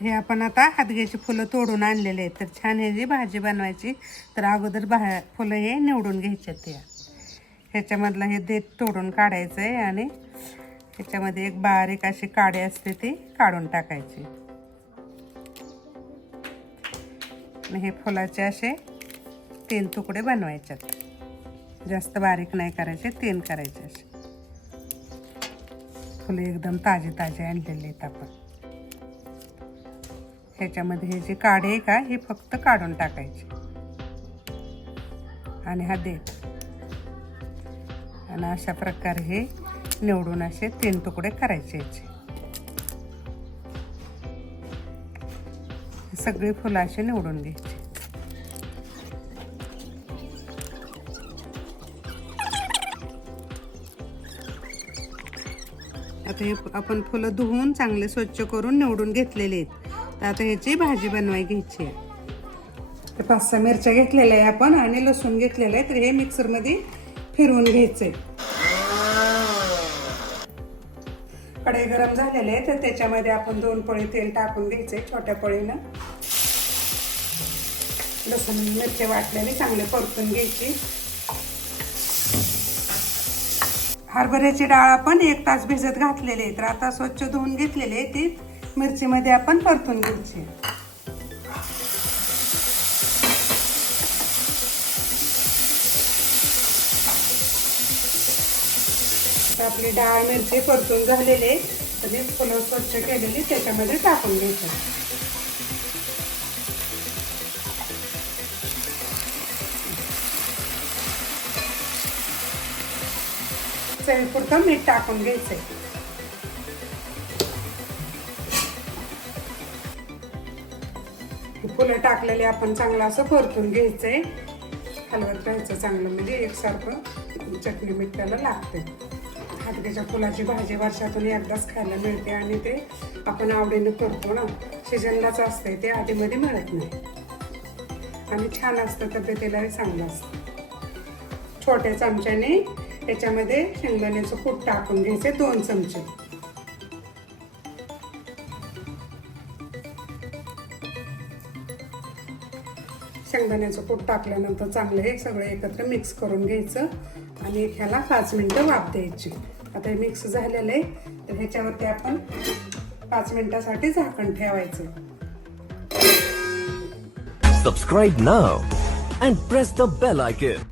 हे आपण आता हातग्याची फुलं तोडून आणलेले आहेत. तर छान ह्याची भाजी बनवायची तर अगोदर बा फुलं हे निवडून घ्यायचे ते ह्याच्यामधलं हे देठ तोडून काढायचं आहे आणि ह्याच्यामध्ये एक बारीक अशी काडे असते ती काढून टाकायची. आणि हे फुलाचे असे तीन तुकडे बनवायच्यात. जास्त बारीक नाही करायचे तीन करायचे असे. फुले एकदम ताजे ताजे आणलेले आहेत आपण. ह्याच्यामध्ये हे जे काढे आहे का हे फक्त काढून टाकायचे. आणि हा देठ आणि अशा प्रकारे हे निवडून असे तीन तुकडे करायचे याचे. सगळी फुलं अशी निवडून घ्यायची. आता हे आपण फुलं धुवून चांगले स्वच्छ करून निवडून घेतलेले आहेत. तर आता ह्याची भाजी बनवाय घ्यायची आहे. तर पाच सहा मिरच्या घेतलेल्या आहे आपण आणि लसूण घेतलेलं आहे. तर हे मिक्सरमध्ये फिरवून घ्यायचंय. कढई गरम झालेले आहे तर त्याच्यामध्ये आपण दोन पळी तेल टाकून घ्यायचे छोट्या पळीनं. लसूण मिरचे वाटल्याने चांगले परतून घ्यायची. हरभऱ्याची डाळ आपण एक तास भिजत घातलेली आहे. तर आता स्वच्छ धुवून घेतलेली आहे ती. मिरचीमध्ये आपण परतून घ्यायची. आपली डाळ मिरची परतून झालेली तरी फुलं म्हणजे स्वच्छ केलेली त्याच्यामध्ये टाकून घ्यायचं. चवीपुरतं मीठ टाकून घ्यायचंय. फुलं टाकलेले आपण चांगलं असं परतून घ्यायचंय. हलवत राहायचं चांगलं म्हणजे एकसारखं चटणी मीठ त्याला लागते हातग्याच्या फुलाची भाजी वर्षातून एकदाच खायला मिळते आणि ते आपण आवडीनं करतो ना सीजनलाच असते ते आधीमध्ये मिळत नाही. आणि छान असतं तब्येतीलाही चांगलं असतं. छोट्या चमच्याने त्याच्यामध्ये शेंगदाण्याचं कूट टाकून घ्यायचे दोन चमचे. शेंगदाण्याचं कूट टाकल्यानंतर चांगलं हे सगळं एकत्र मिक्स करून घ्यायचं आणि एक ह्याला पाच मिनटं वाफ द्यायची. आता हे मिक्स झालेलं आहे. तर ह्याच्यावरती आपण पाच मिनिटासाठी झाकण ठेवायचं. Subscribe now and press the bell icon